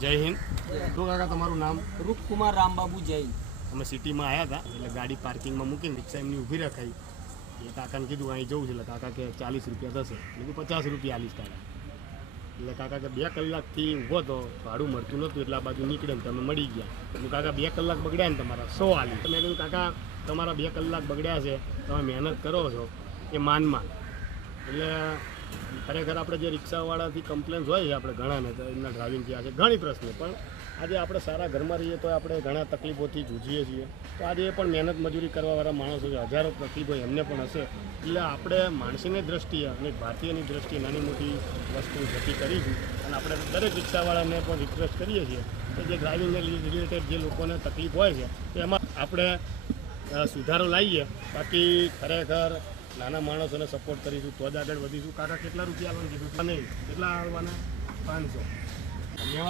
જય હિન્દ. તો કાકા તમારું નામ? રૂપકુમાર રામબાબુ જૈન. અમે સિટીમાં આવ્યા હતા એટલે ગાડી પાર્કિંગમાં મૂકીને રિક્ષા એમની ઊભી રખાઈ. એટલે કાકાને કીધું અહીં જવું છે. એટલે કાકા કે 40 રૂપિયા થશે. એટલે 50 રૂપિયા આલીશ કાકા. એટલે કાકા કે 2 કલાકથી ઊભો તો ભાડું મળતું નહોતું એટલે આ બાજુ નીકળે ને તમે મળી ગયા. હું કાકા 2 કલાક બગડ્યા ને તમારા 100 આલી. મેં કીધું કાકા તમારા 2 કલાક બગડ્યા છે, તમે મહેનત કરો છો એ માનમાં. એટલે ખરેખર આપણે જે રિક્ષાવાળાથી કમ્પ્લેન્સ હોય છે આપણે ઘણાને તો એમના ડ્રાઇવિંગ થયા છે ઘણી પ્રશ્નો, પણ આજે આપણે સારા ઘરમાં રહીએ તો આપણે ઘણા તકલીફોથી જૂજીએ છીએ. તો આજે એ પણ મહેનત મજૂરી કરવાવાળા માણસો છે, હજારો તકલીફો એમને પણ હશે. એટલે આપણે માણસીની દ્રષ્ટિએ અને ભારતીયની દ્રષ્ટિએ નાની મોટી વસ્તુ જતી કરીશું. અને આપણે દરેક રિક્ષાવાળાને પણ રિક્વેસ્ટ કરીએ છીએ કે જે ડ્રાઇવિંગને રિલેટેડ જે લોકોને તકલીફ હોય છે એમાં આપણે સુધારો લાવીએ. બાકી ખરેખર નાના માણસોને સપોર્ટ કરીશું તો જ આગળ વધીશું. કાકા કેટલા રૂપિયા આવવાનું કીધું? નહીં કેટલા આવવાના? 500.